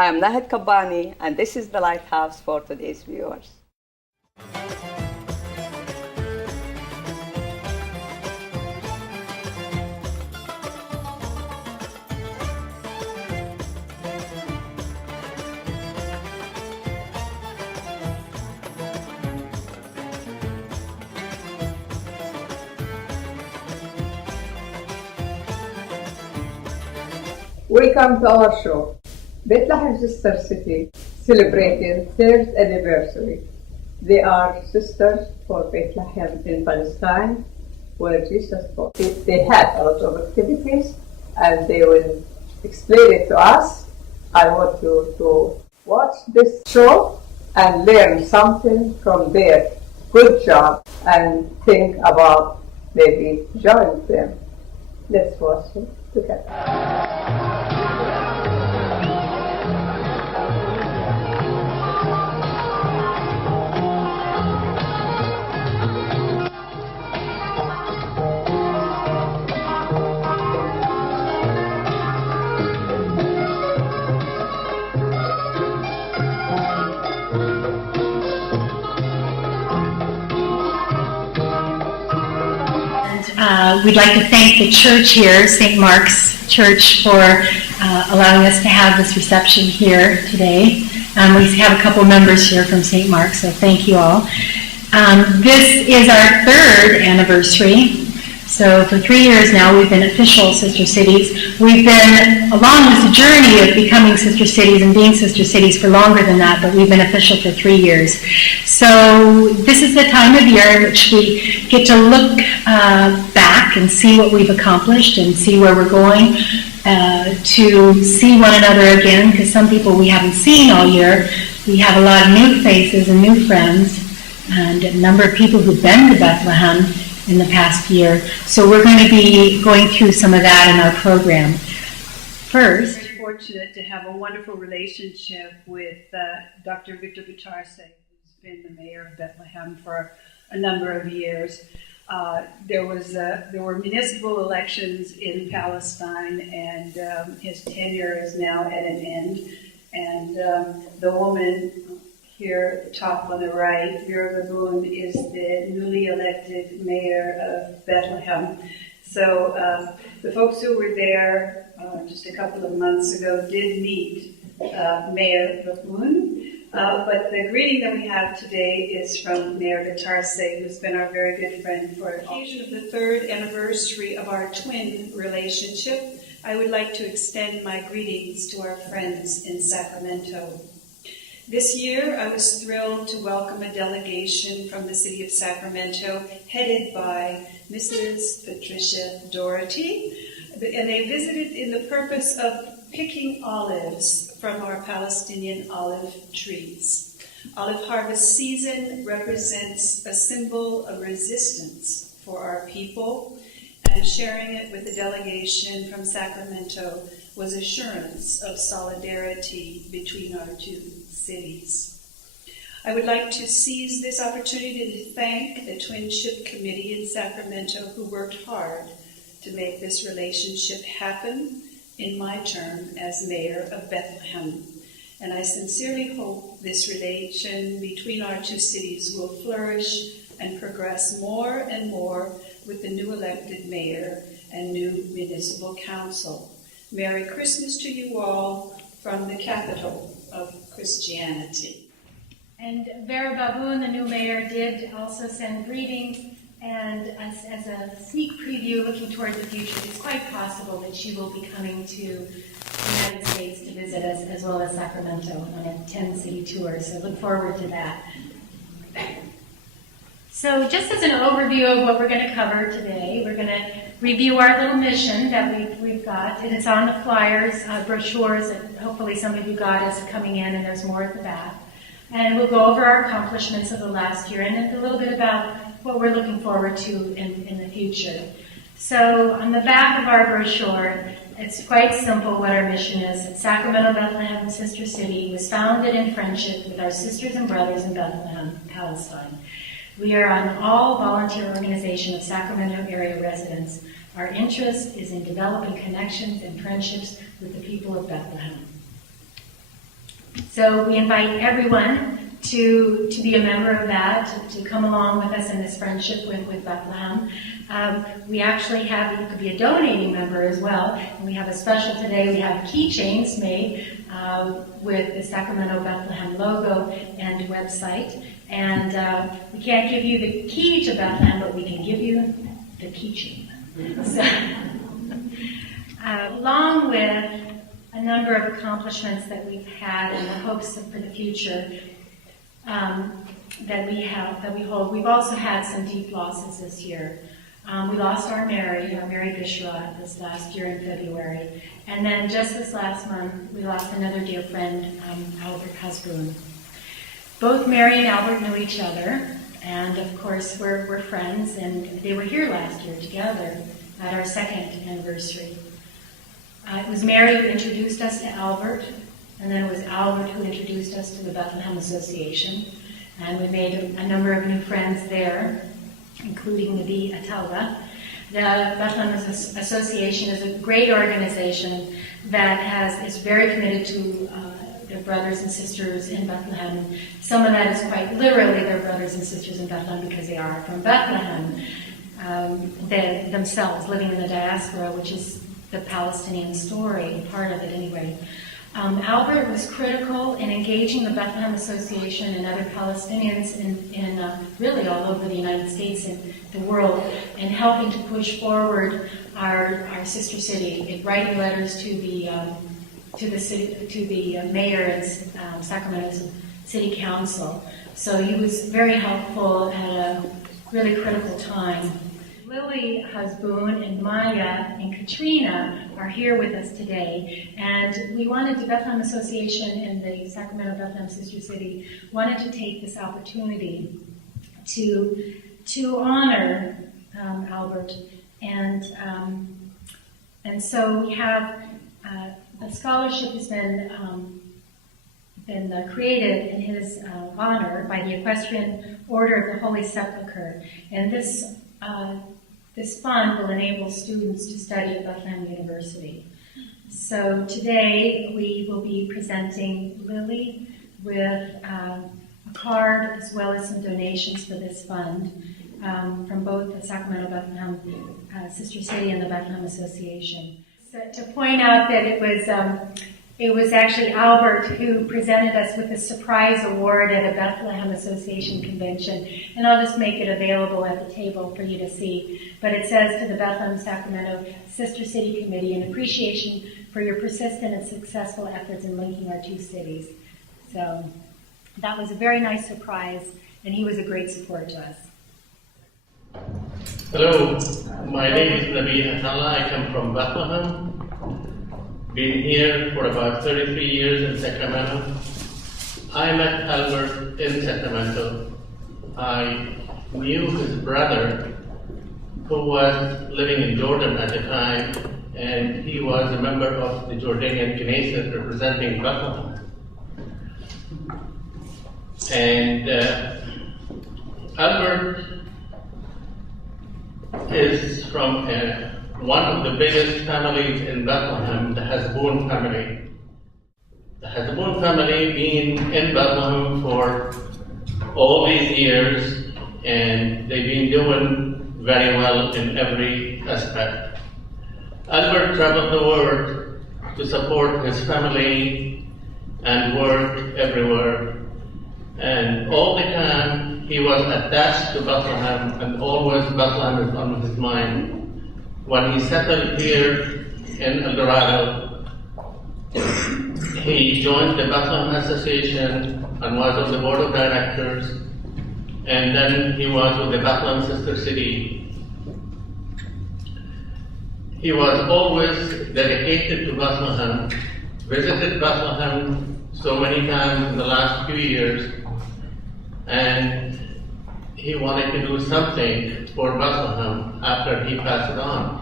I am Nahed Kabbani, and this is the Lighthouse for today's viewers. Welcome to our show. Bethlehem Sister City celebrating 3rd anniversary. They are sisters for Bethlehem in Palestine, where Jesus was. They had a lot of activities, and they will explain it to us. I want you to watch this show and learn something from their good job and think about maybe join them. Let's watch it together. We'd like to thank the church here, St. Mark's Church, for allowing us to have this reception here today. We have a couple members here from St. Mark's, so thank you all. This is our 3rd anniversary. So for 3 years now, we've been official sister cities. We've been along this journey of becoming sister cities and being sister cities for longer than that, but we've been official for 3 years. So this is the time of year in which we get to look back and see what we've accomplished and see where we're going, to see one another again, because some people we haven't seen all year. We have a lot of new faces and new friends, and a number of people who've been to Bethlehem in the past year. So we're going to be going through some of that in our program. First, I'm fortunate to have a wonderful relationship with Dr. Victor Butarse, who's been the mayor of Bethlehem for a number of years. There were municipal elections in Palestine, and his tenure is now at an end. And the woman here at the top on the right, Vera Baboon, is the newly elected mayor of Bethlehem. So the folks who were there just a couple of months ago did meet Mayor Baboon. But the greeting that we have today is from Mayor Butarse, who's been our very good friend for the occasion of the 3rd anniversary of our twin relationship. I would like to extend my greetings to our friends in Sacramento. This year, I was thrilled to welcome a delegation from the city of Sacramento, headed by Mrs. Patricia Doherty, and they visited in the purpose of picking olives from our Palestinian olive trees. Olive harvest season represents a symbol of resistance for our people, and sharing it with the delegation from Sacramento was assurance of solidarity between our two cities. I would like to seize this opportunity to thank the Twinship Committee in Sacramento who worked hard to make this relationship happen in my term as mayor of Bethlehem. And I sincerely hope this relation between our two cities will flourish and progress more and more with the new elected mayor and new municipal council. Merry Christmas to you all from the capital of Christianity. and Vera Baboon, the new mayor, did also send greetings, and as a sneak preview looking toward the future, it's quite possible that she will be coming to the United States to visit us, as well as Sacramento, on a 10-city tour, so look forward to that. So just as an overview of what we're going to cover today, we're going to review our little mission that we've got, and it's on the flyers, brochures that hopefully some of you got as coming in, and there's more at the back. And we'll go over our accomplishments of the last year and a little bit about what we're looking forward to in the future. So on the back of our brochure, it's quite simple what our mission is. Sacramento, Bethlehem, Sister City was founded in friendship with our sisters and brothers in Bethlehem, Palestine. We are an all-volunteer organization of Sacramento area residents. Our interest is in developing connections and friendships with the people of Bethlehem. So we invite everyone to be a member of that, to come along with us in this friendship with Bethlehem. We actually have, you could be a donating member as well. And we have a special today. We have keychains made with the Sacramento Bethlehem logo and website. And we can't give you the key to Bethlehem, but we can give you the keychain. So, along with a number of accomplishments that we've had and the hopes for the future that we hold, we've also had some deep losses this year. We lost our Mary Bishra this last year in February. And then just this last month, we lost another dear friend, Albert Hasbun. Both Mary and Albert knew each other, and of course we're friends, and they were here last year together at our second anniversary. It was Mary who introduced us to Albert, and then it was Albert who introduced us to the Bethlehem Association, and we made a number of new friends there, including Nabi Atallah. The Bethlehem Association is a great organization that is very committed to their brothers and sisters in Bethlehem. Some of that is quite literally their brothers and sisters in Bethlehem because they are from Bethlehem themselves, living in the diaspora, which is the Palestinian story, part of it anyway. Albert was critical in engaging the Bethlehem Association and other Palestinians in really all over the United States and the world in helping to push forward our sister city, writing letters to the mayor and Sacramento City Council. So he was very helpful at a really critical time. Lily Hasbun and Maya and Katrina are here with us today, and we wanted the Bethlehem Association and the Sacramento Bethlehem Sister City wanted to take this opportunity to honor Albert, and so we have a scholarship has been created in his honor by the Equestrian Order of the Holy Sepulchre, and this fund will enable students to study at Bethlehem University. So today we will be presenting Lily with a card as well as some donations for this fund from both the Sacramento Bethlehem Sister City and the Bethlehem Association. So to point out that it was actually Albert who presented us with a surprise award at a Bethlehem Association convention, and I'll just make it available at the table for you to see. But it says to the Bethlehem Sacramento Sister City Committee, an appreciation for your persistent and successful efforts in linking our two cities. So that was a very nice surprise, and he was a great support to us. Hello, my name is Nabi Atallah. I come from Bethlehem. Been here for about 33 years in Sacramento. I met Albert in Sacramento. I knew his brother, who was living in Jordan at the time, and he was a member of the Jordanian Knesset representing Bethlehem. And Albert is from one of the biggest families in Bethlehem, the Hasbun family. The Hasbun family been in Bethlehem for all these years, and they've been doing very well in every aspect. Albert traveled the world to support his family and work everywhere, and all the time he was attached to Bethlehem, and always Bethlehem is on his mind. When he settled here in El Dorado, he joined the Bethlehem Association and was on the board of directors, and then he was with the Bethlehem Sister City. He was always dedicated to Bethlehem, visited Bethlehem so many times in the last few years, and he wanted to do something for Bethlehem after he passed on.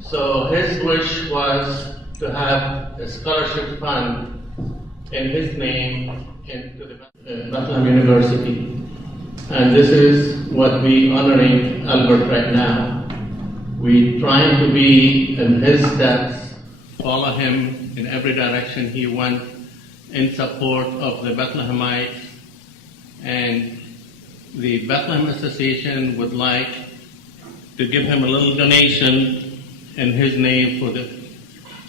So his wish was to have a scholarship fund in his name into the Bethlehem University. And this is what we honoring Albert right now. We trying to be in his steps, follow him in every direction he went, in support of the Bethlehemites, and the Bethlehem Association would like to give him a little donation in his name for the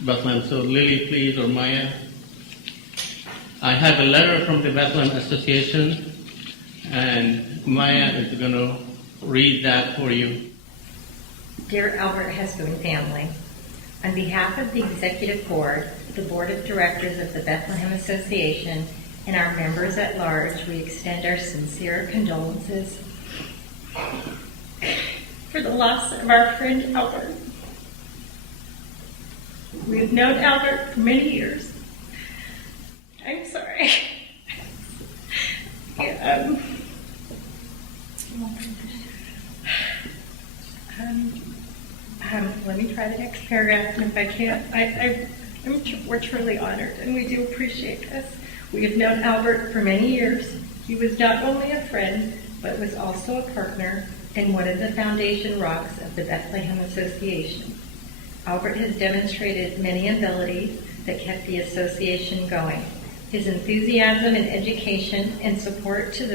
Bethlehem. So Lily, please, or Maya. I have a letter from the Bethlehem Association, and Maya is going to read that for you. Dear Albert Hesboon family, on behalf of the Executive Board, the Board of Directors of the Bethlehem Association, and our members at large, we extend our sincere condolences for the loss of our friend Albert. We have known Albert for many years. I'm sorry. Let me try the next paragraph, and if I can't, we're truly honored, and we do appreciate this. We have known Albert for many years. He was not only a friend, but was also a partner and one of the foundation rocks of the Bethlehem Association. Albert has demonstrated many abilities that kept the association going. His enthusiasm and education and support to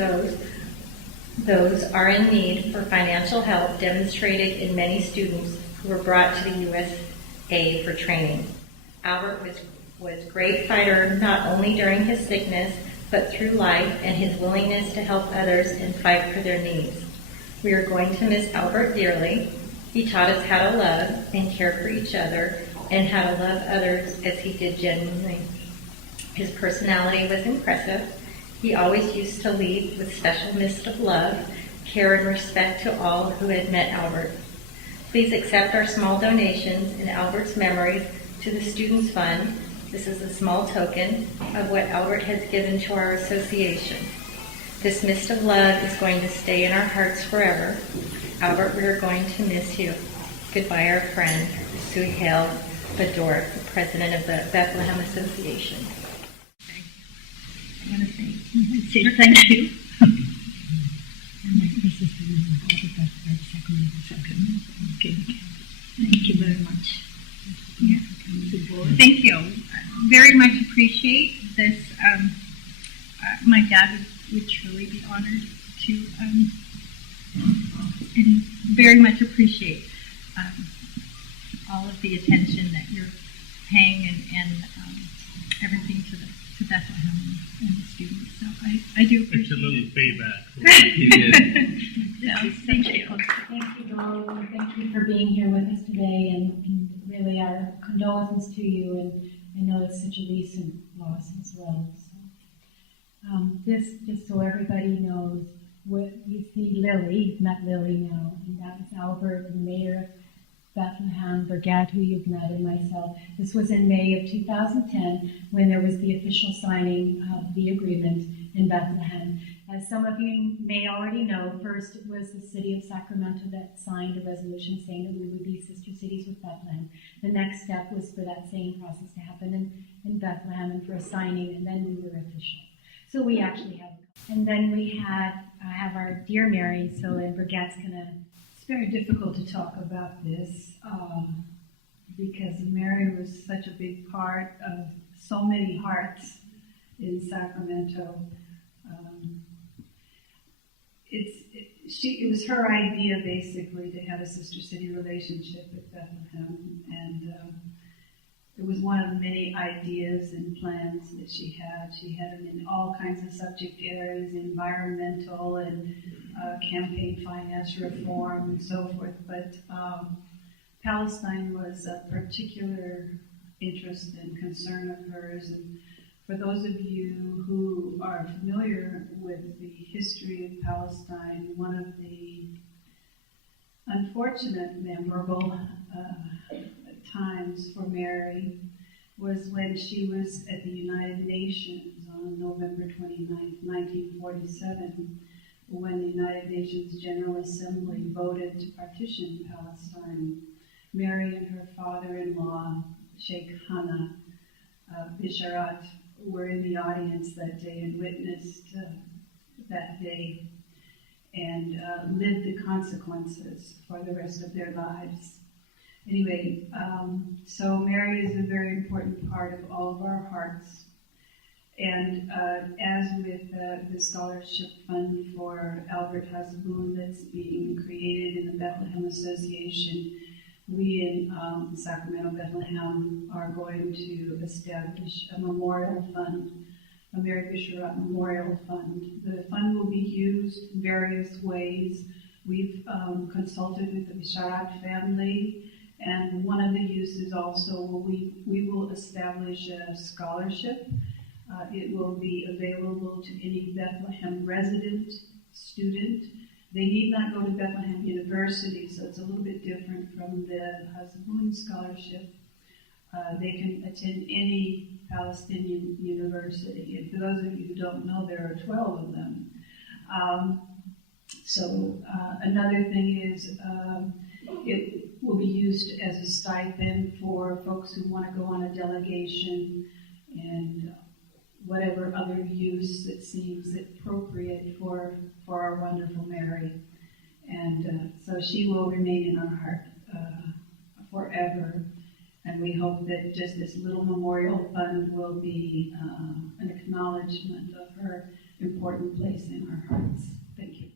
those are in need for financial help demonstrated in many students who were brought to the USA for training. Albert was a great fighter not only during his sickness, but through life, and his willingness to help others and fight for their needs. We are going to miss Albert dearly. He taught us how to love and care for each other and how to love others as he did genuinely. His personality was impressive. He always used to lead with special mist of love, care, and respect to all who had met Albert. Please accept our small donations in Albert's memories to the Students Fund. This is a small token of what Albert has given to our association. This mist of love is going to stay in our hearts forever. Albert, we are going to miss you. Goodbye, our friend, Sue Hale Bador, the president of the Bethlehem Association. I want to say sincere thank you. This is Okay. Thank you very much. Yeah. Thank you. Very much appreciate this. My dad would truly be honored to, and very much appreciate all of the attention that you're paying and everything to Bethlehem and the students. So I do appreciate it. It's a little payback for what you did. Yeah, thank you. Thank you, Dolly, and thank you for being here with us today, and really our condolences to you, and I know it's such a recent loss as well. So, just so everybody knows, what you see Lily, you've met Lily now, and that was Albert, the mayor of Bethlehem, Birgit, who you've met, and myself. This was in May of 2010 when there was the official signing of the agreement in Bethlehem. As some of you may already know, first it was the city of Sacramento that signed a resolution saying that we would be sister cities with Bethlehem. The next step was for that same process to happen in Bethlehem and for a signing, and then we were official. So we actually had, and then we have our dear Mary, so Birgit's gonna. It's very difficult to talk about this because Mary was such a big part of so many hearts in Sacramento. It was her idea basically to have a sister city relationship with Bethlehem, and it was one of the many ideas and plans that she had. She had them in all kinds of subject areas, environmental and campaign finance reform and so forth, but Palestine was a particular interest and concern of hers. And for those of you who are familiar with the history of Palestine, one of the unfortunate, memorable times for Mary was when she was at the United Nations on November 29, 1947, when the United Nations General Assembly voted to partition Palestine. Mary and her father-in-law, Sheikh Hannah Bisharat, were in the audience that day and witnessed that day and lived the consequences for the rest of their lives. Anyway, so Mary is a very important part of all of our hearts. And as with the scholarship fund for Albert Hasbun that's being created in the Bethlehem Association, we in Sacramento Bethlehem are going to establish a memorial fund, a Mary Bisharat Memorial Fund. The fund will be used in various ways. We've consulted with the Bisharat family, and one of the uses also we will establish a scholarship. It will be available to any Bethlehem resident student. They need not go to Bethlehem University, so it's a little bit different from the Hasbun scholarship. They can attend any Palestinian university. And for those of you who don't know, there are 12 of them. Another thing is it will be used as a stipend for folks who want to go on a delegation and whatever other use that seems appropriate for our wonderful Mary. And so she will remain in our heart forever. And we hope that just this little memorial fund will be an acknowledgement of her important place in our hearts. Thank you.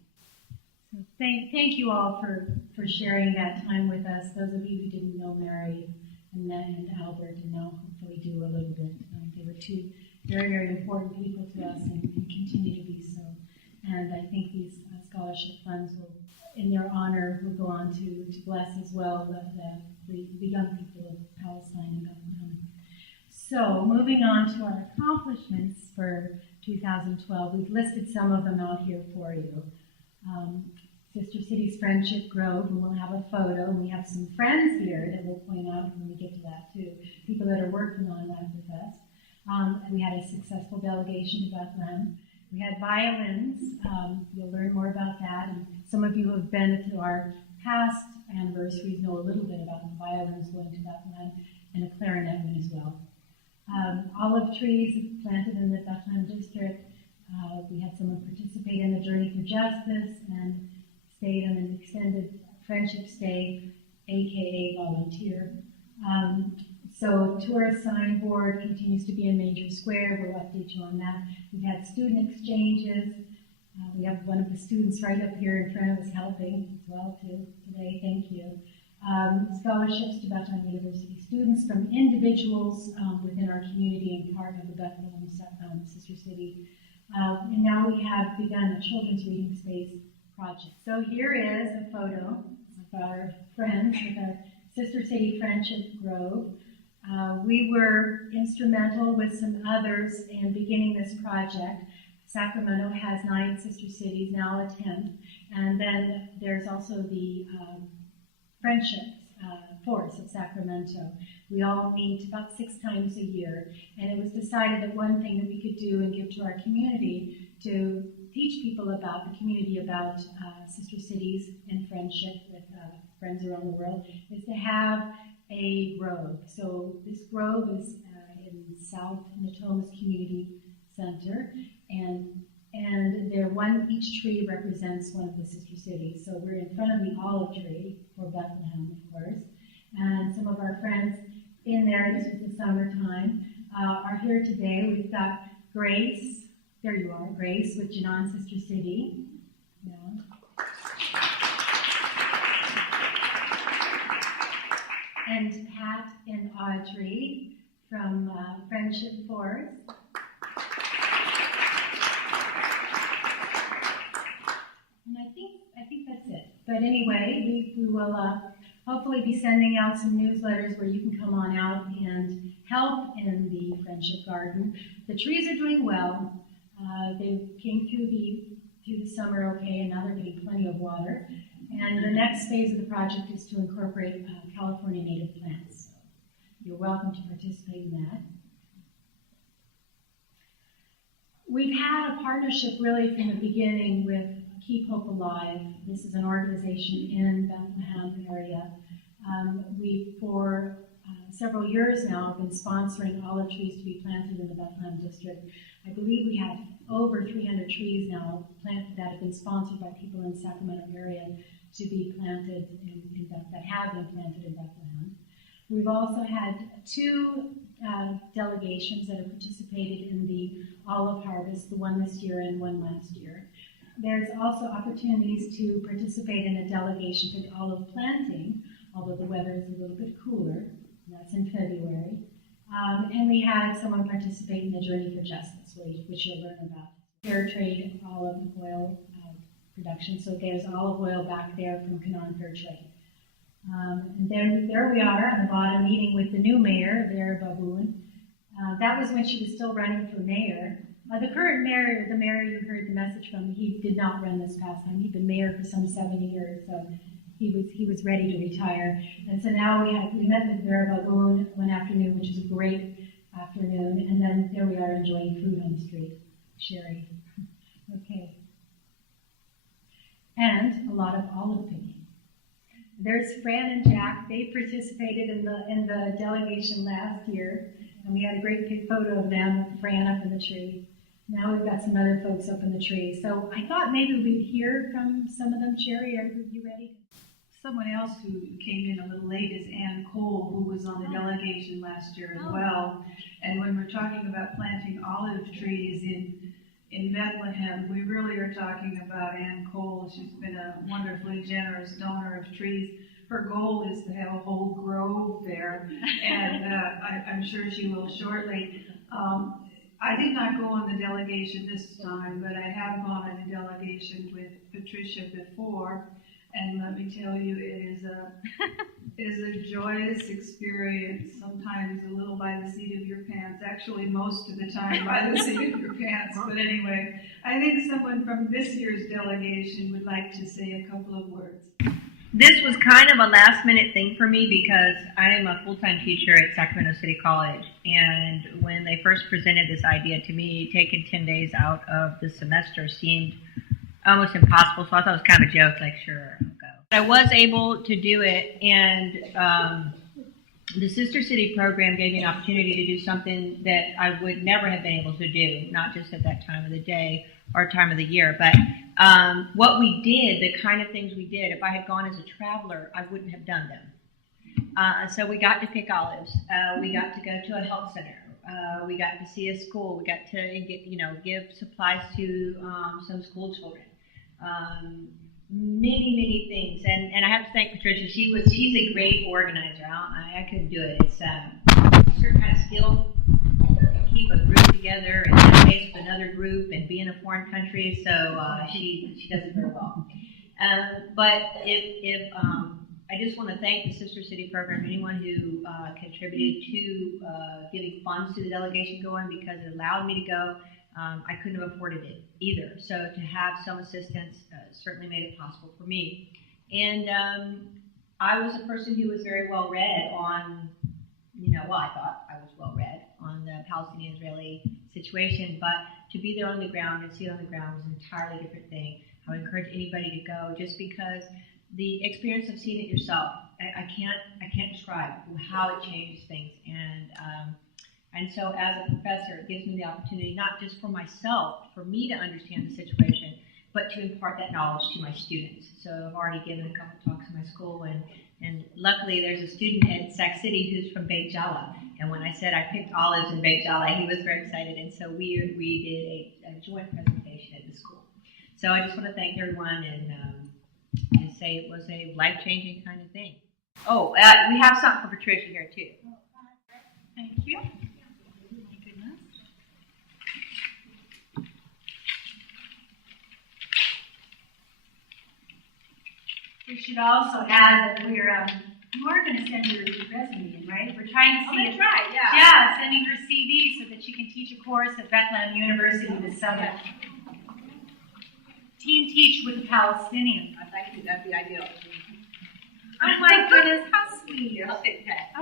So thank you all for sharing that time with us. Those of you who didn't know Mary and Albert and now hopefully do a little bit. They were two very, very important people to us and continue to be so. And I think these scholarship funds will, in their honor, will go on to bless as well the young people of Palestine and Bethlehem. So moving on to our accomplishments for 2012, we've listed some of them out here for you. Sister City's Friendship Grove, and we'll have a photo, and we have some friends here that we'll point out when we get to that too, people that are working on that with us. We had a successful delegation to Bethlehem. We had violins. You'll learn more about that. And some of you who have been to our past anniversaries know a little bit about the violins going to Bethlehem, and a clarinet one as well. Olive trees planted in the Bethlehem district. We had someone participate in the Journey for Justice and stayed on an extended friendship stay, aka volunteer. So tourist signboard continues to be in Major Square. We'll update you on that. We've had student exchanges. We have one of the students right up here in front of us helping as well too today. Thank you. Scholarships to Bethlehem University students from individuals within our community and part of the Bethlehem Sister City. And now we have begun a children's reading space project. So here is a photo of our friends with our Sister City Friendship Grove. We were instrumental with some others in beginning this project. Sacramento has 9 sister cities, now a 10th. And then there's also the Friendship Force of Sacramento. We all meet about 6 times a year. And it was decided that one thing that we could do and give to our community to teach people about the community, about sister cities and friendship with friends around the world, is to have a grove. So this grove is in South Natomas Community Center, and each tree represents one of the sister cities. So we're in front of the olive tree for Bethlehem, of course, and some of our friends in there, this was the summertime, are here today. We've got Grace, there you are, Grace with Janan Sister City. Yeah. And Pat and Audrey from Friendship Force. And I think that's it. But anyway, we will hopefully be sending out some newsletters where you can come on out and help in the Friendship Garden. The trees are doing well. They came through the summer okay, and now they're getting plenty of water. And the next phase of the project is to incorporate California native plants. So you're welcome to participate in that. We've had a partnership really from the beginning with Keep Hope Alive. This is an organization in Bethlehem area. We, for several years now, have been sponsoring olive trees to be planted in the Bethlehem district. I believe we have over 300 trees now planted that have been sponsored by people in the Sacramento area to be planted that have been planted in Bethlehem. We've also had 2 delegations that have participated in the olive harvest, the one this year and one last year. There's also opportunities to participate in a delegation for the olive planting, although the weather is a little bit cooler. That's in February. And we had someone participate in the Journey for Justice, which you'll learn about. Fair trade olive oil production. So there's olive oil back there from Canaan Fair Trade. And then there we are on the bottom, meeting with the new mayor, Vera Baboon. That was when she was still running for mayor. The current mayor, the mayor you heard the message from, he did not run this past time. He'd been mayor for some 7 years, so he was ready to retire. And so now we met with Vera Baboon one afternoon, which was a great afternoon, and then there we are enjoying food on the street. Sherry. Okay. And a lot of olive picking. There's Fran and Jack. They participated in the delegation last year, and we had a great big photo of them, Fran up in the tree. Now we've got some other folks up in the tree. So I thought maybe we'd hear from some of them. Sherry, are you ready? Someone else who came in a little late is Ann Cole, who was on the delegation last year as well. And when we're talking about planting olive trees in Bethlehem, we really are talking about Ann Cole. She's been a wonderfully generous donor of trees. Her goal is to have a whole grove there, and I'm sure she will shortly. I did not go on the delegation this time, but I have gone on a delegation with Patricia before, and let me tell you, it is a joyous experience, sometimes a little by the seat of your pants, actually most of the time by the seat of your pants, but anyway, I think someone from this year's delegation would like to say a couple of words. This was kind of a last-minute thing for me because I am a full-time teacher at Sacramento City College, and when they first presented this idea to me, taking 10 days out of the semester seemed almost impossible, so I thought it was kind of a joke, like, sure, I'll go. But I was able to do it, and the Sister City program gave me an opportunity to do something that I would never have been able to do, not just at that time of the day or time of the year, but what we did, the kind of things we did, if I had gone as a traveler, I wouldn't have done them. So we got to pick olives. We got to go to a health center. We got to see a school. We got to give supplies to some school children. Many things. And I have to thank Patricia. She's a great organizer. I couldn't do it. It's a certain kind of skill. Keep a group together and interface with another group and be in a foreign country, so she does it very well. But if I just want to thank the Sister City program, anyone who contributed to giving funds to the delegation going, because it allowed me to go. I couldn't have afforded it either, so to have some assistance certainly made it possible for me. And I was a person who was very well read on, I thought I was well read on the Palestinian-Israeli situation, but to be there on the ground and see it on the ground was an entirely different thing. I would encourage anybody to go, just because the experience of seeing it yourself, I can't describe how it changes things. And so as a professor, it gives me the opportunity, not just for myself, for me to understand the situation, but to impart that knowledge to my students. So I've already given a couple talks in my school, and luckily there's a student at Sac City who's from Beit Jala. And when I said I picked olives in Beit Jala, he was very excited. And so we did a joint presentation at the school. So I just want to thank everyone and say it was a life-changing kind of thing. Oh, we have something for Patricia here too. Thank you. We should also add that you are going to send your resume in, right? We're trying to see that's right, yeah. Yeah, sending her CV so that she can teach a course at Bethlehem University this summer. Team teach with the Palestinians. I think that'd be ideal. Oh my goodness, how sweet. I'll take that.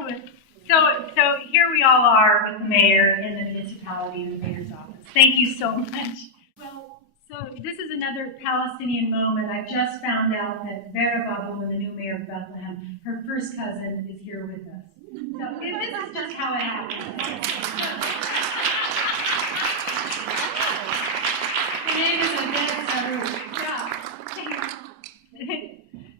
So here we all are with the mayor in the municipality and the mayor's office. Thank you so much. Well, so this is another Palestinian moment. I just found out that Vera Baboon, the new mayor of Bethlehem, her first cousin is here with us. So this is just how it happens. Her name is Odette Saru.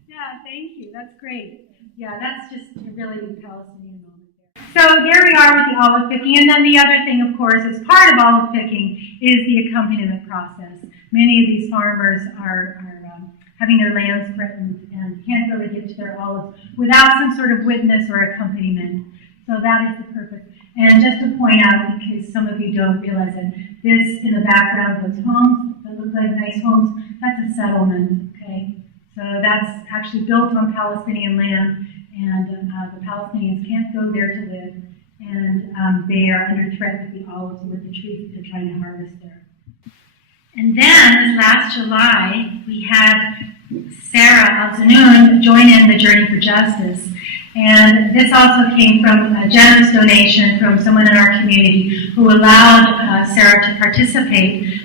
Yeah, thank you. That's great. Yeah, that's just a really Palestinian moment there. So there we are with the olive picking, and then the other thing, of course, as part of olive picking is the accompaniment process. Many of these farmers are having their lands threatened and can't really get to their olives without some sort of witness or accompaniment. So that is the purpose. And just to point out, in case some of you don't realize it, this in the background, those homes that look like nice homes, that's a settlement, okay? So that's actually built on Palestinian land, and the Palestinians can't go there to live, and they are under threat with the olives, with the trees that they're trying to harvest there. And then, this last July, we had Sarah Al-Zanoun join in the Journey for Justice. And this also came from a generous donation from someone in our community who allowed Sarah to participate.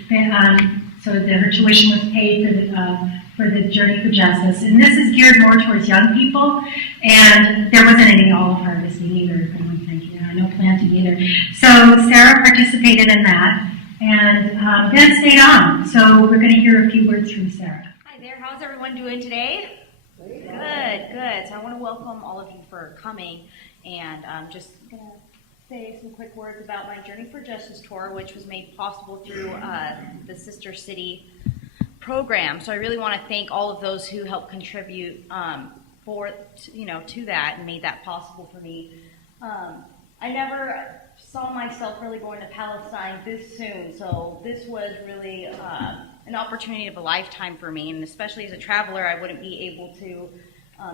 So that her tuition was paid for the Journey for Justice. And this is geared more towards young people. And there wasn't any olive harvesting either, if anyone's thinking, no planting either. So Sarah participated in that. And then stayed on. So we're going to hear a few words from Sarah. Hi there. How's everyone doing today? Good. So I want to welcome all of you for coming, and I'm just going to say some quick words about my Journey for Justice tour, which was made possible through the Sister City program. So I really want to thank all of those who helped contribute to that and made that possible for me. I never saw myself really going to Palestine this soon, so this was really an opportunity of a lifetime for me, and especially as a traveler, I wouldn't be able to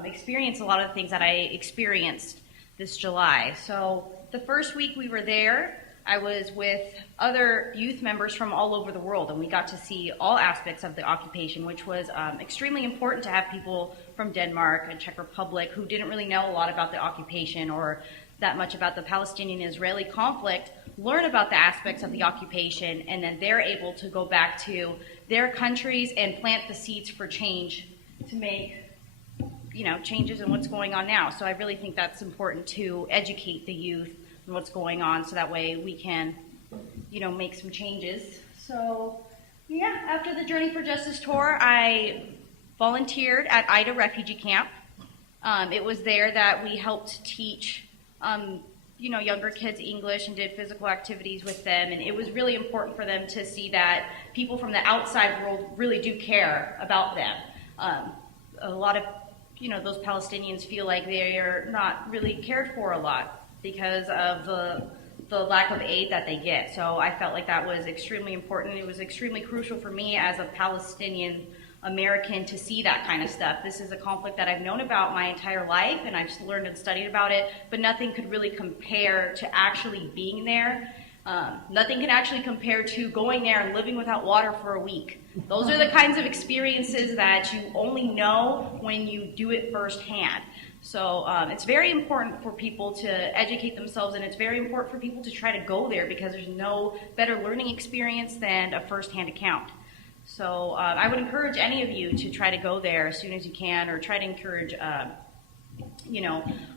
experience a lot of the things that I experienced this July. So the first week we were there, I was with other youth members from all over the world, and we got to see all aspects of the occupation, which was extremely important to have people from Denmark and Czech Republic who didn't really know a lot about the occupation or that much about the Palestinian-Israeli conflict learn about the aspects of the occupation, and then they're able to go back to their countries and plant the seeds for change to make changes in what's going on now. So I really think that's important to educate the youth on what's going on, so that way we can make some changes. So after the Journey for Justice tour, I volunteered at Ida Refugee Camp. It was there that we helped teach younger kids English and did physical activities with them, and it was really important for them to see that people from the outside world really do care about them. A lot of those Palestinians feel like they are not really cared for a lot because of the lack of aid that they get. So I felt like that was extremely important. It was extremely crucial for me as a Palestinian American to see that kind of stuff. This is a conflict that I've known about my entire life, and I've learned and studied about it, but nothing could really compare to actually being there. Nothing can actually compare to going there and living without water for a week. Those are the kinds of experiences that you only know when you do it firsthand. So it's very important for people to educate themselves, and it's very important for people to try to go there, because there's no better learning experience than a firsthand account. So I would encourage any of you to try to go there as soon as you can, or try to encourage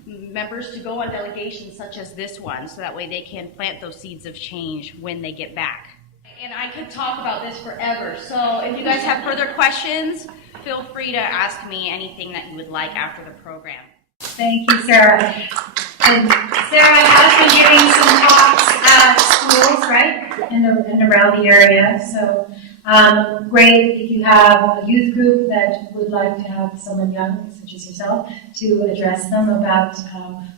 members to go on delegations such as this one, so that way they can plant those seeds of change when they get back. And I could talk about this forever, so if you guys have further questions, feel free to ask me anything that you would like after the program. Thank you, Sarah. And Sarah has been giving some talks at schools, right, and around the area. So great if you have a youth group that would like to have someone young, such as yourself, to address them about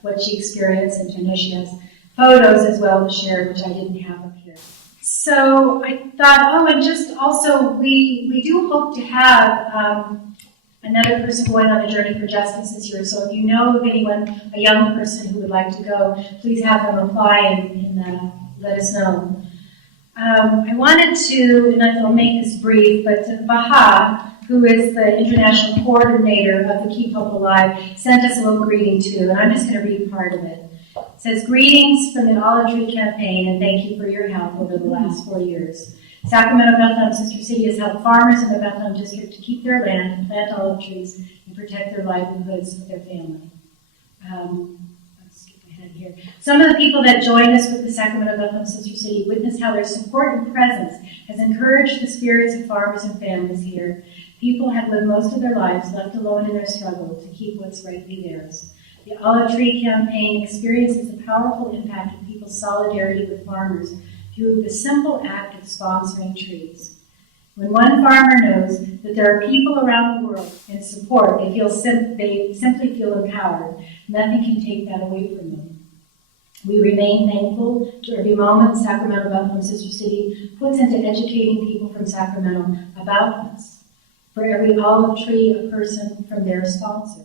what she experienced. And I know she has photos as well to share, which I didn't have up here. So I thought, and just also, we do hope to have another person going on the Journey for Justice this year. So if you know of anyone, a young person who would like to go, please have them apply and let us know. I wanted to, and I'll make this brief, but Baha, who is the international coordinator of the Keep Hope Alive, sent us a little greeting too, and I'm just going to read part of it. It says, "Greetings from the Olive Tree Campaign, and thank you for your help over the last 4 years. Sacramento Bethlehem Sister City has helped farmers in the Bethlehem district to keep their land, plant olive trees, and protect their livelihoods of their family." Let's skip ahead here. Some of the people that joined us with the Sacramento Bethlehem Sister City witnessed how their support and presence has encouraged the spirits of farmers and families here. People have lived most of their lives left alone in their struggle to keep what's rightly theirs. The Olive Tree Campaign experiences the powerful impact of people's solidarity with farmers through the simple act of sponsoring trees. When one farmer knows that there are people around the world in support, they simply feel empowered. Nothing can take that away from them. We remain thankful to every moment Sacramento Bethlehem Sister City puts into educating people from Sacramento about us. For every olive tree, a person from their sponsors.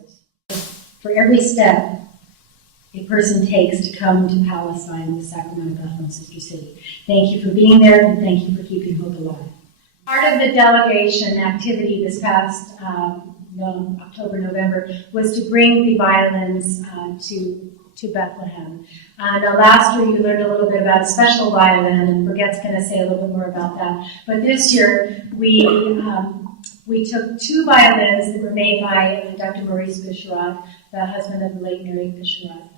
For every step a person takes to come to Palestine with Sacramento Bethlehem Sister City. Thank you for being there, and thank you for keeping hope alive. Part of the delegation activity this past October, November, was to bring the violins to Bethlehem. Now last year you learned a little bit about a special violin, and Brigette's going to say a little bit more about that. But this year we took 2 violins that were made by Dr. Maurice Bisharat, the husband of the late Mary Bisharat.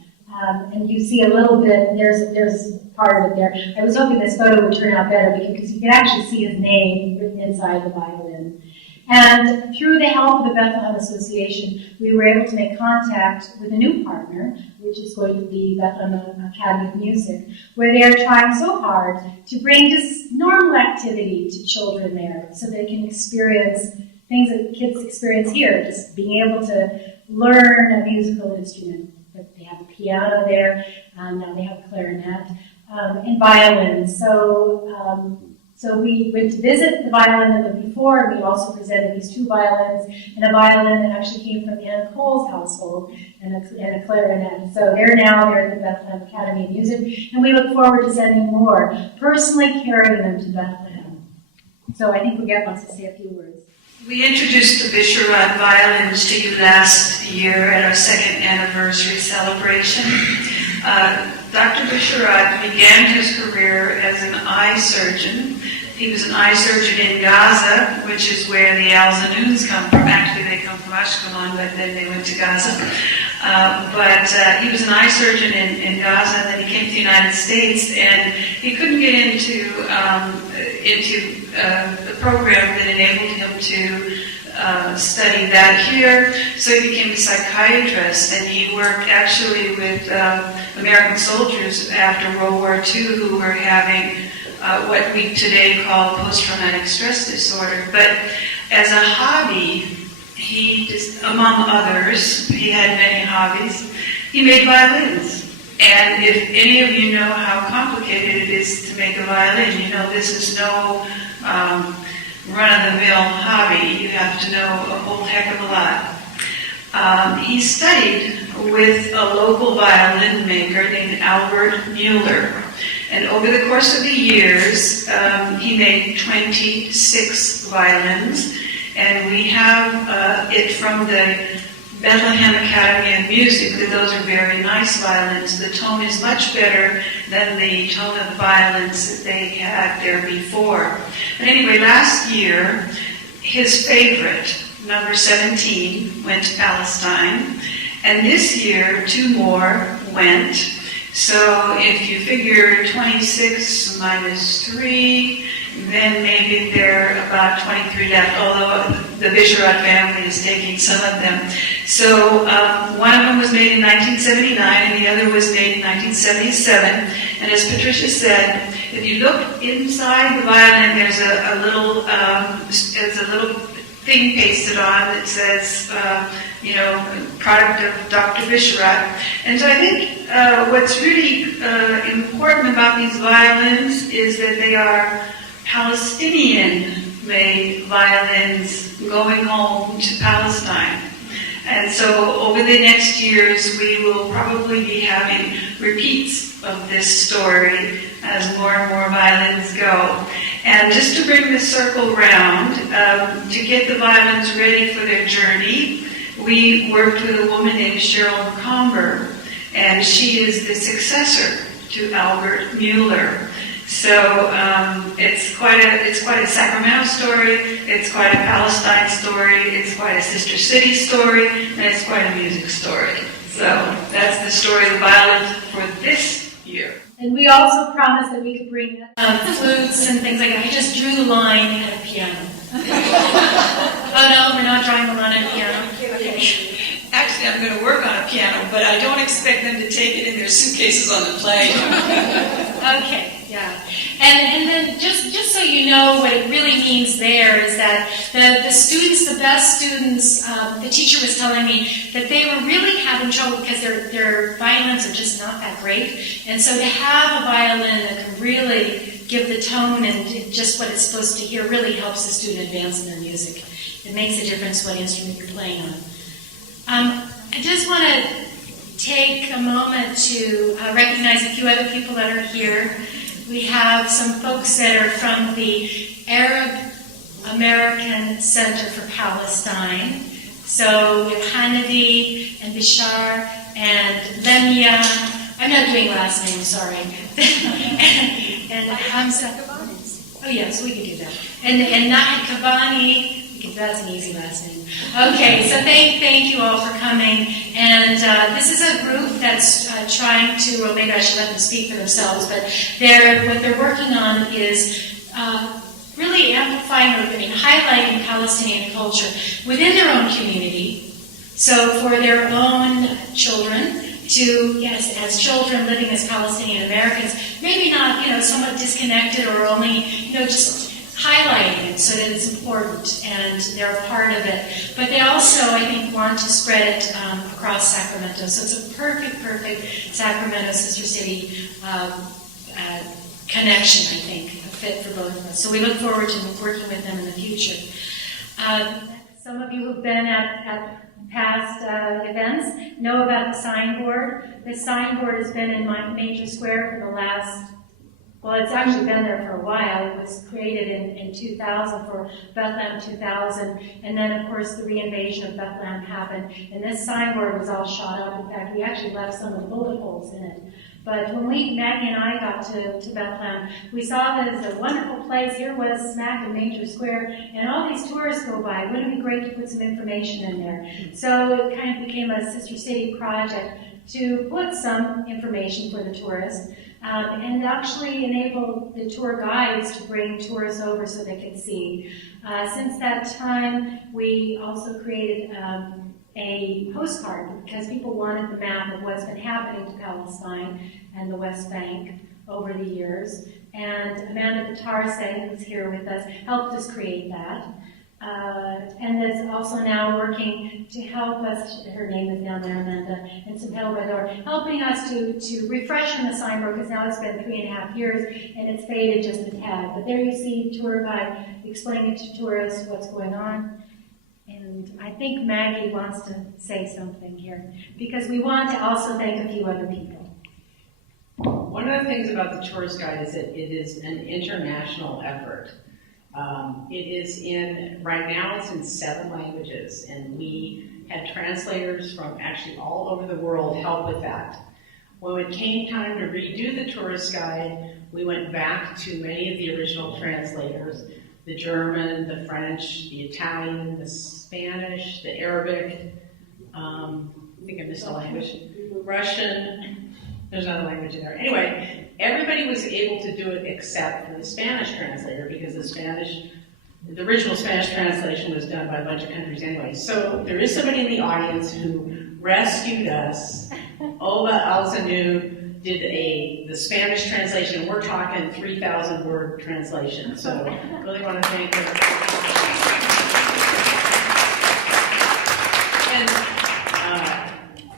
And you see a little bit, there's part of it there. I was hoping this photo would turn out better because you can actually see his name written inside the violin. And through the help of the Bethlehem Association, we were able to make contact with a new partner, which is going to be Bethlehem Academy of Music, where they are trying so hard to bring just normal activity to children there so they can experience things that kids experience here, just being able to learn a musical instrument. They have a piano there, now they have a clarinet, and violins. So we went to visit the violin that was before, and we also presented these 2 violins, and a violin that actually came from Anna Cole's household, and a clarinet. So they're at the Bethlehem Academy of Music, and we look forward to sending more, personally carrying them to Bethlehem. So I think Brigitte wants to say a few words. We introduced the Bisharat violins to you last year at our 2nd anniversary celebration. Dr. Bisharat began his career as an eye surgeon. He was an eye surgeon in Gaza, which is where the Al-Zanoons come from. Actually, they come from Ashkelon, but then they went to Gaza. But he was an eye surgeon in Gaza, and then he came to the United States, and he couldn't get into the program that enabled him to study that here, so he became a psychiatrist, and he worked actually with American soldiers after World War II who were having what we today call post-traumatic stress disorder. But as a hobby, he just, among others, he had many hobbies, he made violins. And if any of you know how complicated it is to make a violin, you know this is no run-of-the-mill hobby. You have to know a whole heck of a lot. He studied with a local violin maker named Albert Mueller. And over the course of the years, he made 26 violins. And we have it from the Bethlehem Academy of Music, that those are very nice violins. The tone is much better than the tone of the violins that they had there before. But anyway, last year, his favorite, number 17, went to Palestine. And this year, 2 more went. So if you figure 26 minus 3, then maybe there are about 23 left, although the Bisharat family is taking some of them. So one of them was made in 1979, and the other was made in 1977. And as Patricia said, if you look inside the violin, there's a little thing pasted on that says, product of Dr. Bisharat. And so I think what's really important about these violins is that they are Palestinian-made violins going home to Palestine. And so over the next years, we will probably be having repeats of this story as more and more violins go. And just to bring the circle round, to get the violins ready for their journey, we worked with a woman named Cheryl McComber, and she is the successor to Albert Mueller. So it's quite a Sacramento story, it's quite a Palestine story, it's quite a Sister City story, and it's quite a music story. So that's the story of the violins for this year. And we also promised that we could bring flutes and things like that. I just drew the line at a piano. Oh no, we're not drawing the line at a piano. Actually, I'm going to work on a piano, but I don't expect them to take it in their suitcases on the plane. Okay, yeah. And then just so you know what it really means there is that the students, the best students, the teacher was telling me that they were really having trouble because their violins are just not that great. And so to have a violin that can really give the tone and just what it's supposed to hear really helps the student advance in their music. It makes a difference what instrument you're playing on. I just want to take a moment to recognize a few other people that are here. We have some folks that are from the Arab American Center for Palestine. So we have Hanavi and Bishar and Lemia. I'm not doing last names, sorry. and Hamza. Oh yes, we can do that. And Nahid Kabani. That's an easy last name. Okay, so thank you all for coming. And this is a group that's trying to, well, maybe I should let them speak for themselves, but what they're working on is really amplifying or highlighting Palestinian culture within their own community. So for their own children, as children living as Palestinian Americans, maybe not, somewhat disconnected or only, just highlighting it so that it's important and they're a part of it. But they also, I think, want to spread it across Sacramento. So it's a perfect Sacramento Sister City connection, I think, a fit for both of us. So we look forward to working with them in the future. Some of you who've been at past events know about the signboard. The signboard has been in my major square for the last, well, it's actually been there for a while. It was created in 2000 for Bethlehem 2000, and then of course the reinvasion of Bethlehem happened, and this signboard was all shot up. In fact, we actually left some of the bullet holes in it. But when Maggie and I got to Bethlehem, we saw that it's a wonderful place. Here was smack in Major Square, and all these tourists go by. Wouldn't it be great to put some information in there? So it kind of became a Sister City project to put some information for the tourists, and actually enable the tour guides to bring tourists over so they can see. Since that time, we also created a postcard because people wanted the map of what's been happening to Palestine and the West Bank over the years. And Amanda Batarse, who's here with us, helped us create that. And is also now working to help us, her name is down there, Amanda, and Salvador, helping us to refreshen the signboard, because now it's been 3.5 years and it's faded just a tad. But there you see tour guide explaining to tourists what's going on. And I think Maggie wants to say something here, because we want to also thank a few other people. One of the things about the tourist guide is that it is an international effort. Right now it's in 7 languages, and we had translators from actually all over the world help with that. When it came time to redo the tourist guide, we went back to many of the original translators, the German, the French, the Italian, the Spanish, the Arabic, I think I missed a language, Russian, there's another language in there. Anyway, everybody was able to do it except for the Spanish translator, because the original Spanish translation was done by a bunch of countries anyway. So there is somebody in the audience who rescued us. Oba Alzanu did the Spanish translation. We're talking 3,000 word translation. So really want to thank her. And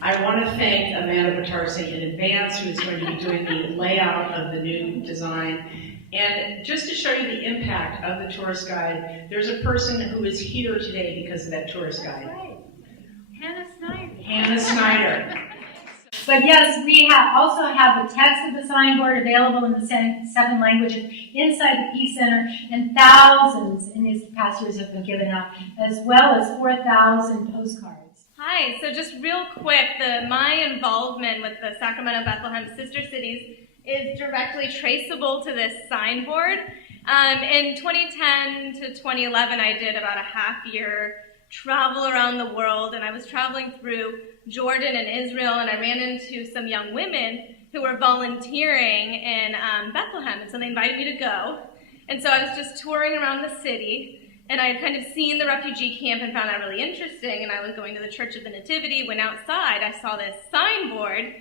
I want to thank Amanda Batarse in advance, who is going to be doing the layout of the new design. And just to show you the impact of the tourist guide, there's a person who is here today because of that tourist guide. That's right. Hannah Snyder. Hannah Snyder. But yes, we also have the text of the signboard available in the 7 languages inside the Peace Center, and thousands in these past years have been given out, as well as 4,000 postcards. Hi, so just real quick, my involvement with the Sacramento Bethlehem Sister Cities is directly traceable to this signboard. In 2010 to 2011, I did about a half-year travel around the world, and I was traveling through Jordan and Israel, and I ran into some young women who were volunteering in Bethlehem, and so they invited me to go. And so I was just touring around the city, And I had kind of seen the refugee camp and found that really interesting, and I was going to the Church of the Nativity. When outside, I saw this signboard,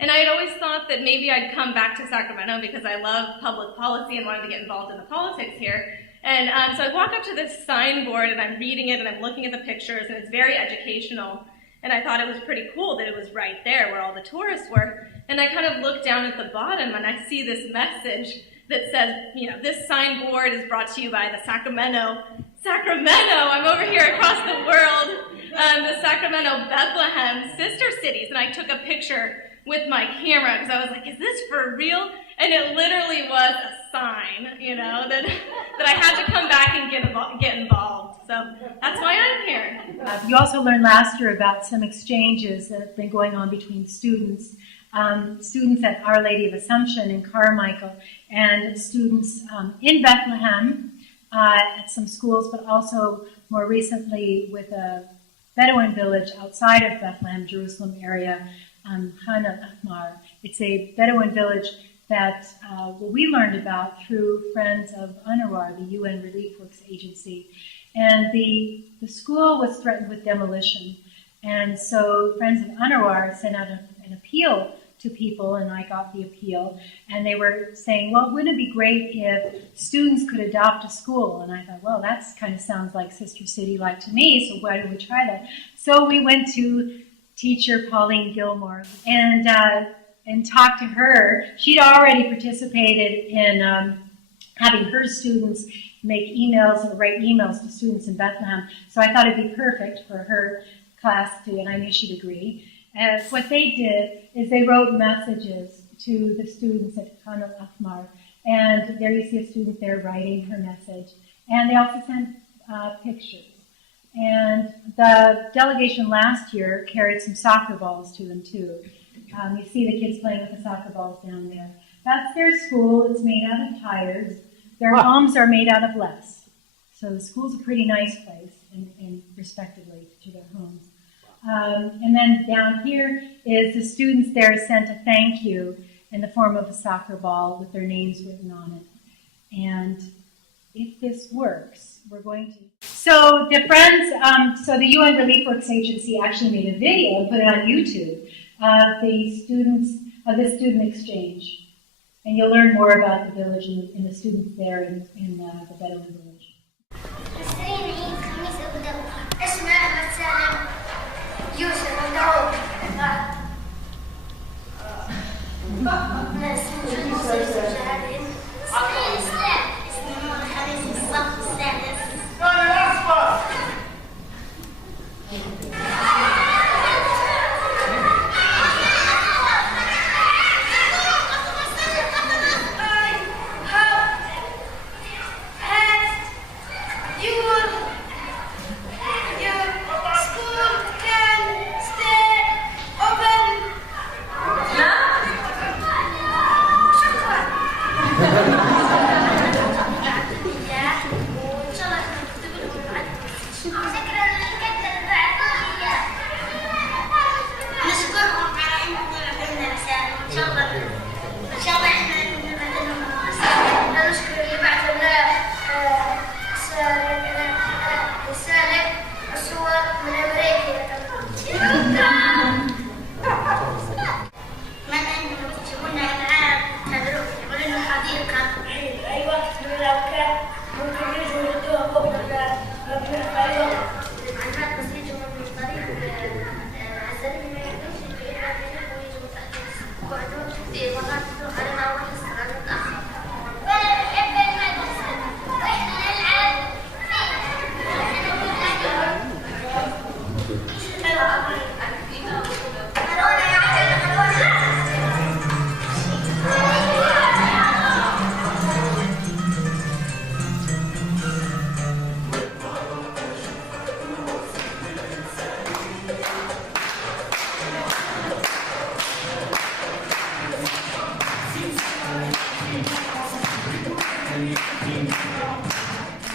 and I had always thought that maybe I'd come back to Sacramento because I love public policy and wanted to get involved in the politics here. And so I walk up to this signboard, and I'm reading it, and I'm looking at the pictures, and it's very educational. And I thought it was pretty cool that it was right there where all the tourists were. And I kind of look down at the bottom, and I see this message that says, you know, this signboard is brought to you by the Sacramento, I'm over here across the world, the Sacramento Bethlehem sister cities. And I took a picture with my camera because I was like, is this for real? And it literally was a sign, you know, that I had to come back and get involved. So that's why I'm here. You also learned last year about some exchanges that have been going on between students. Students at Our Lady of Assumption in Carmichael and students in Bethlehem at some schools, but also more recently with a Bedouin village outside of Bethlehem, Jerusalem area, Hana Ahmar. It's a Bedouin village that we learned about through Friends of UNRWA, the UN Relief Works Agency. And the school was threatened with demolition. And so Friends of UNRWA sent out an appeal to people, and I got the appeal. And they were saying, well, wouldn't it be great if students could adopt a school? And I thought, well, that kind of sounds like Sister City-like to me, so why don't we try that? So we went to teacher Pauline Gilmore and talked to her. She'd already participated in having her students make emails or write emails to students in Bethlehem. So I thought it'd be perfect for her class to, and I knew she'd agree. And what they did is they wrote messages to the students at Khan Ahmar. And there you see a student there writing her message. And they also sent pictures. And the delegation last year carried some soccer balls to them too. You see the kids playing with the soccer balls down there. That's their school. It's made out of tires. Their homes are made out of less. So the school's a pretty nice place, and respectively to their homes. And then down here is the students there sent a thank you in the form of a soccer ball with their names written on it. And if this works, we're going to... So the Friends, so the UN Relief Works Agency actually made a video and put it on YouTube of the student exchange. And you'll learn more about the village and the students there in the Bedouin village.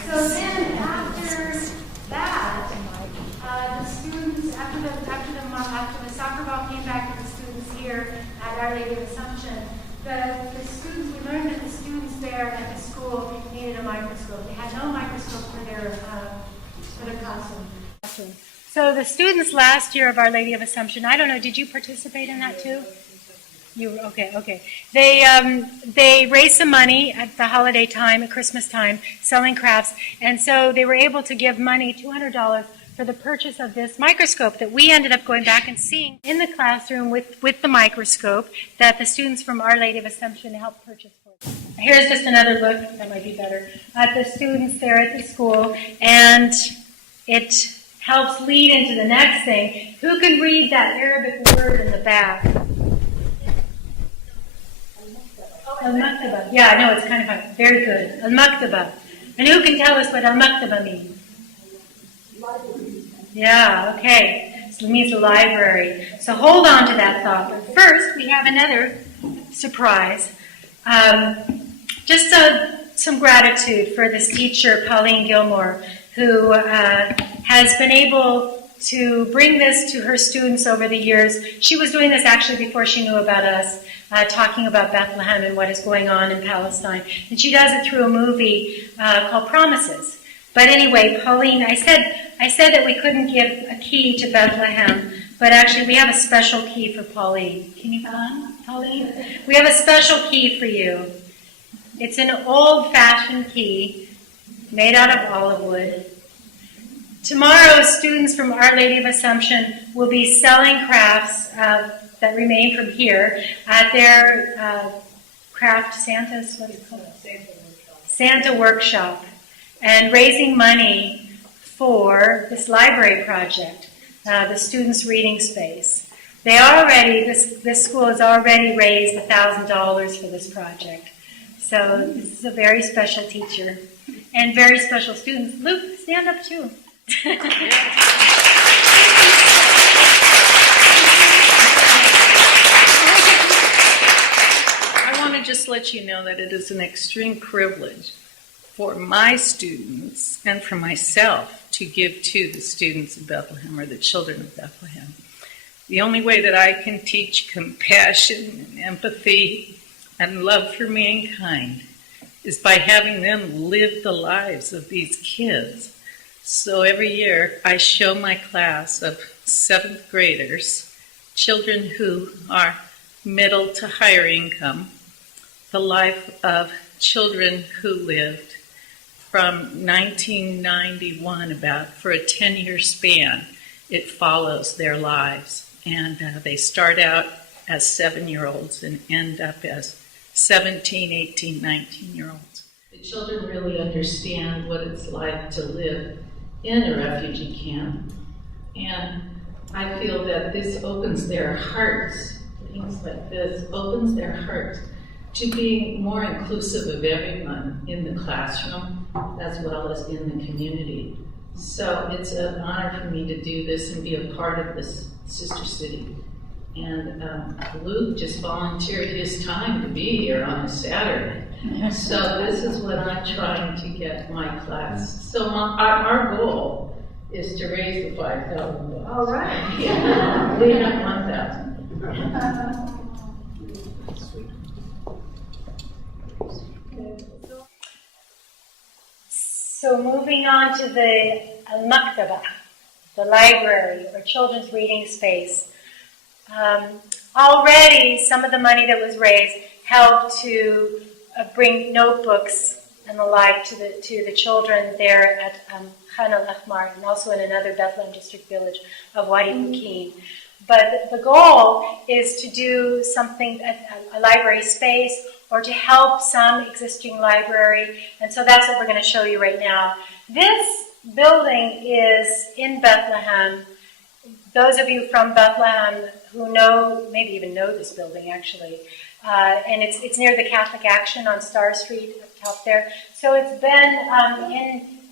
So then after that, the students, after the soccer ball came back to the students here at Our Lady of Assumption, the students, we learned that the students there at the school needed a microscope. They had no microscope for their So the students last year of Our Lady of Assumption, I don't know, did you participate in that too? You okay. They raised some money at the holiday time, at Christmas time, selling crafts, and so they were able to give money, $200, for the purchase of this microscope that we ended up going back and seeing in the classroom with the microscope that the students from Our Lady of Assumption helped purchase for us. Here's just another look, that might be better, at the students there at the school, and it helps lead into the next thing. Who can read that Arabic word in the back? Al-Maktaba. Yeah, no, it's kind of hard. Very good. Al-Maktaba. And who can tell us what Al-Maktaba means? Yeah, okay. So it means the library. So hold on to that thought. But first, we have another surprise. Just some gratitude for this teacher, Pauline Gilmore, who has been able to bring this to her students over the years. She was doing this actually before she knew about us, talking about Bethlehem and what is going on in Palestine. And she does it through a movie called Promises. But anyway, Pauline, I said that we couldn't give a key to Bethlehem, but actually we have a special key for Pauline. Can you come on, Pauline? We have a special key for you. It's an old-fashioned key made out of olive wood. Tomorrow, students from Our Lady of Assumption will be selling crafts that remain from here at their craft Santa's, what is it called? Santa Workshop, and raising money for this library project, the students' reading space. This school has already raised $1,000 for this project. So this is a very special teacher and very special students. Luke, stand up too. I want to just let you know that it is an extreme privilege for my students and for myself to give to the students of Bethlehem or the children of Bethlehem. The only way that I can teach compassion and empathy and love for mankind is by having them live the lives of these kids. So every year I show my class of 7th graders, children who are middle to higher income, the life of children who lived from 1991 about for a 10-year span. It follows their lives, and they start out as 7-year-olds and end up as 17, 18, 19-year-olds. The children really understand what it's like to live in a refugee camp, and I feel that this opens their hearts, things like this opens their hearts to being more inclusive of everyone in the classroom as well as in the community. So it's an honor for me to do this and be a part of this sister city. And Luke just volunteered his time to be here on a Saturday. So this is what I'm trying to get my class. So our goal is to raise the $5,000. All right. Yeah. We have 1,000. So moving on to the Al-Maktaba, the library or children's reading space. Already some of the money that was raised helped to bring notebooks and the like to the children there at Khan al-Ahmar and also in another Bethlehem district village of Wadi Bukin. But the goal is to do something, a library space, or to help some existing library. And so that's what we're going to show you right now. This building is in Bethlehem. Those of you from Bethlehem who know, maybe even know this building actually, and it's near the Catholic Action on Star Street up top there. So it's been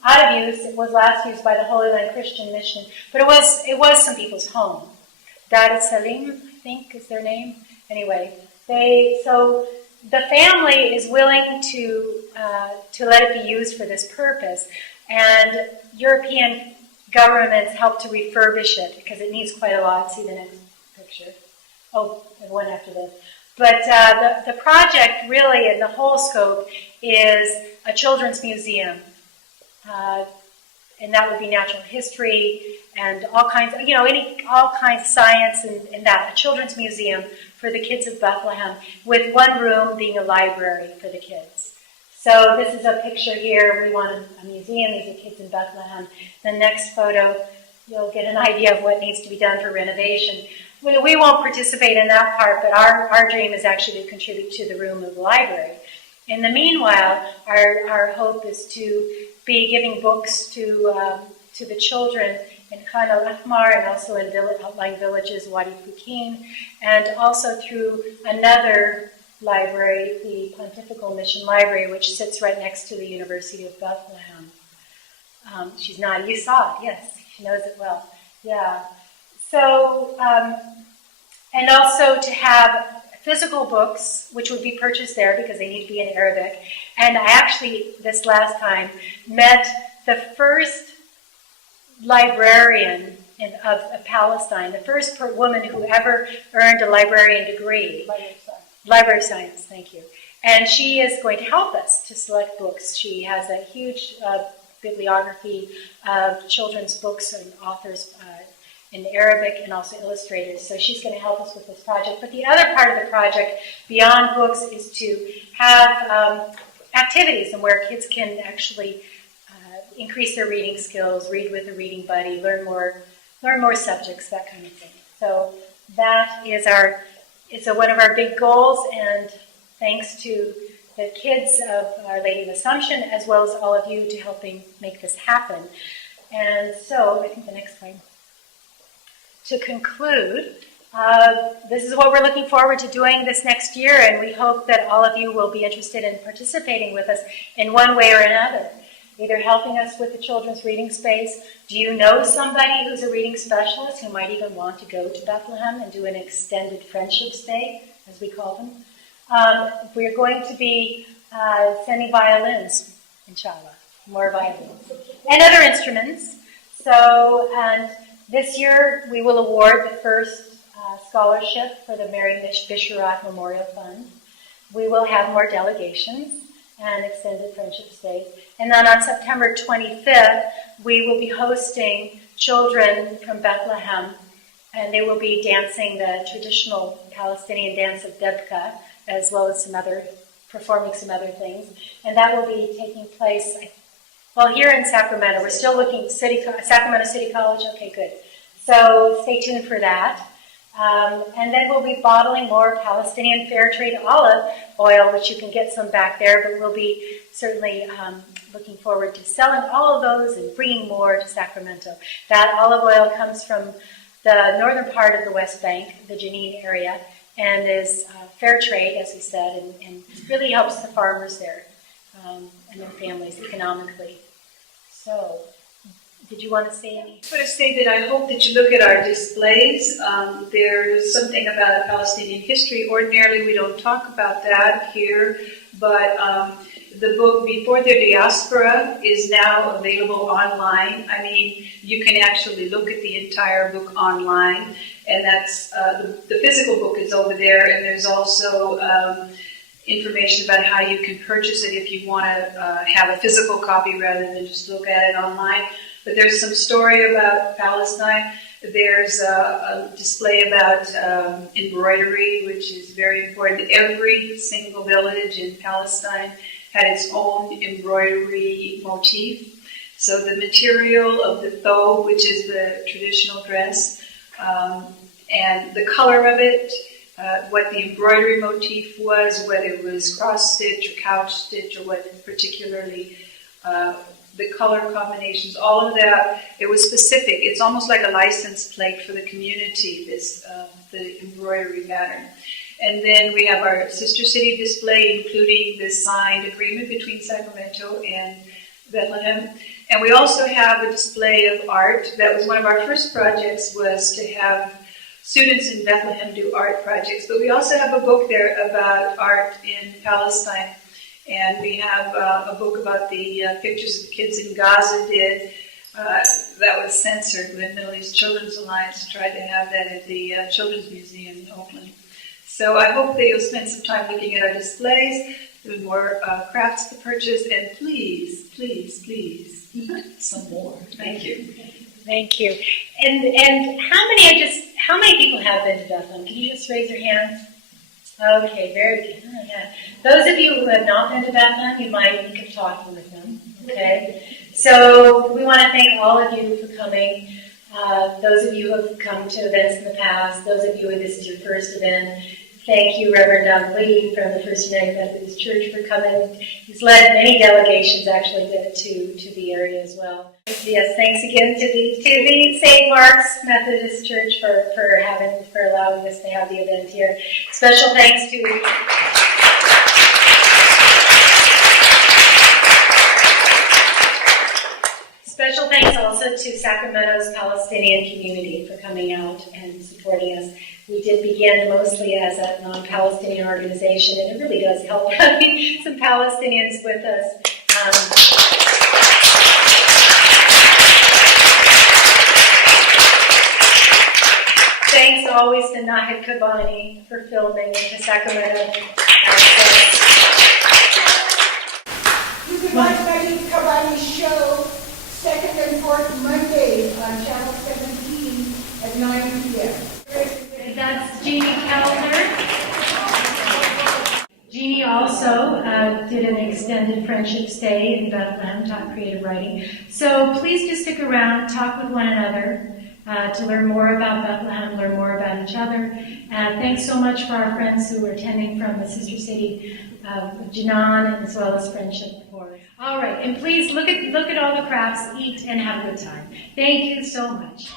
out of use. It was last used by the Holy Land Christian Mission, but it was some people's home. Dar es Salim, I think, is their name. Anyway, so the family is willing to let it be used for this purpose, and European governments help to refurbish it because it needs quite a lot. See the next picture. Oh, the one after this. But the project really, in the whole scope, is a children's museum. and that would be natural history and all kinds of, all kinds of science and that, a children's museum for the kids of Bethlehem, with one room being a library for the kids. So this is a picture here. We want a museum. These are kids in Bethlehem. The next photo, you'll get an idea of what needs to be done for renovation. We won't participate in that part, but our dream is actually to contribute to the room of the library. In the meanwhile, our hope is to be giving books to the children in Khan al-Ahmar and also in outlying villages, Wadi Fukin, and also through another library, the Pontifical Mission Library, which sits right next to the University of Bethlehem. She's not, you saw it, yes, she knows it well. Yeah. So, and also to have physical books, which would be purchased there because they need to be in Arabic. And I actually, this last time, met the first librarian of Palestine, the first woman who ever earned a librarian degree. Library science, thank you. And she is going to help us to select books. She has a huge bibliography of children's books and authors in Arabic and also illustrated. So she's going to help us with this project. But the other part of the project, beyond books, is to have activities and where kids can actually increase their reading skills, read with a reading buddy, learn more subjects, that kind of thing. So that is one of our big goals, and thanks to the kids of Our Lady of Assumption, as well as all of you to helping make this happen. And so, I think the next slide. To conclude, this is what we're looking forward to doing this next year, and we hope that all of you will be interested in participating with us in one way or another, either helping us with the children's reading space. Do you know somebody who's a reading specialist who might even want to go to Bethlehem and do an extended friendship stay, as we call them? We're going to be sending violins, inshallah, more violins, and other instruments. So, and this year we will award the first scholarship for the Mary Bisharat Memorial Fund. We will have more delegations and extended friendship stays. And then on September 25th, we will be hosting children from Bethlehem, and they will be dancing the traditional Palestinian dance of Debka, as well as performing some other things. And that will be taking place, here in Sacramento. We're still looking, Sacramento City College, okay, good. So stay tuned for that. And then we'll be bottling more Palestinian fair trade olive oil, which you can get some back there, but we'll be certainly looking forward to selling all of those and bringing more to Sacramento. That olive oil comes from the northern part of the West Bank, the Jenin area, and is fair trade, as we said, and really helps the farmers there and their families economically. So, did you want to say anything? I want to say that I hope that you look at our displays. There's something about Palestinian history. Ordinarily, we don't talk about that here, but the book Before the Diaspora is now available online. I mean, you can actually look at the entire book online, and that's the physical book is over there, and there's also information about how you can purchase it if you want to have a physical copy rather than just look at it online. But there's some story about Palestine. There's a display about embroidery, which is very important. Every single village in Palestine had its own embroidery motif. So the material of the thobe, which is the traditional dress, and the color of it, what the embroidery motif was, whether it was cross-stitch or couch-stitch or what particularly the color combinations, all of that, it was specific. It's almost like a license plate for the community, the embroidery pattern. And then we have our sister city display, including the signed agreement between Sacramento and Bethlehem. And we also have a display of art. That was one of our first projects, was to have students in Bethlehem do art projects. But we also have a book there about art in Palestine. And we have a book about the pictures the kids in Gaza did. That was censored when Middle East Children's Alliance tried to have that at the Children's Museum in Oakland. So I hope that you'll spend some time looking at our displays. There's more crafts to purchase, and please, please, please, some more. Thank you. Thank you. And how many people have been to Bethlehem? Can you just raise your hands? Okay, very good. Oh, yeah. Those of you who have not been to Bethlehem, you might think of talking with them. Okay. So we want to thank all of you for coming. Those of you who have come to events in the past, those of you who this is your first event, thank you, Reverend Doug Lee from the First United Methodist Church for coming. He's led many delegations actually to the area as well. Yes, thanks again to the St. Mark's Methodist Church for allowing us to have the event here. Special thanks to Special thanks also to Sacramento's Palestinian community for coming out and supporting us. We did begin mostly as a non-Palestinian organization, and it really does help having some Palestinians with us. Thanks always to Nahid Kabani for filming the Sacramento. You can watch Nahid Kabani's show second and fourth Mondays on Channel 17 at 9 p.m. That's Jeannie Calder. Jeannie also did an extended friendship stay in Bethlehem, taught creative writing. So please just stick around, talk with one another to learn more about Bethlehem, learn more about each other. Thanks so much for our friends who are attending from the sister city of Jinan, as well as Friendship Forest. All right, and please look at all the crafts, eat, and have a good time. Thank you so much.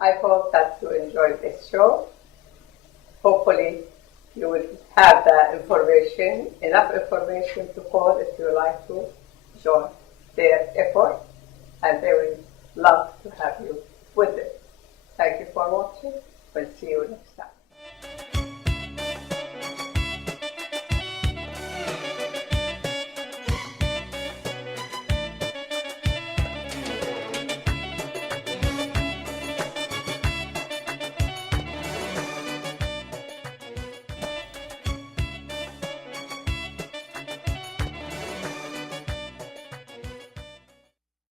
I hope that you enjoyed this show. Hopefully you will have the information, enough information to call if you like to join their effort, and they will love to have you with them. Thank you for watching. We'll see you next time.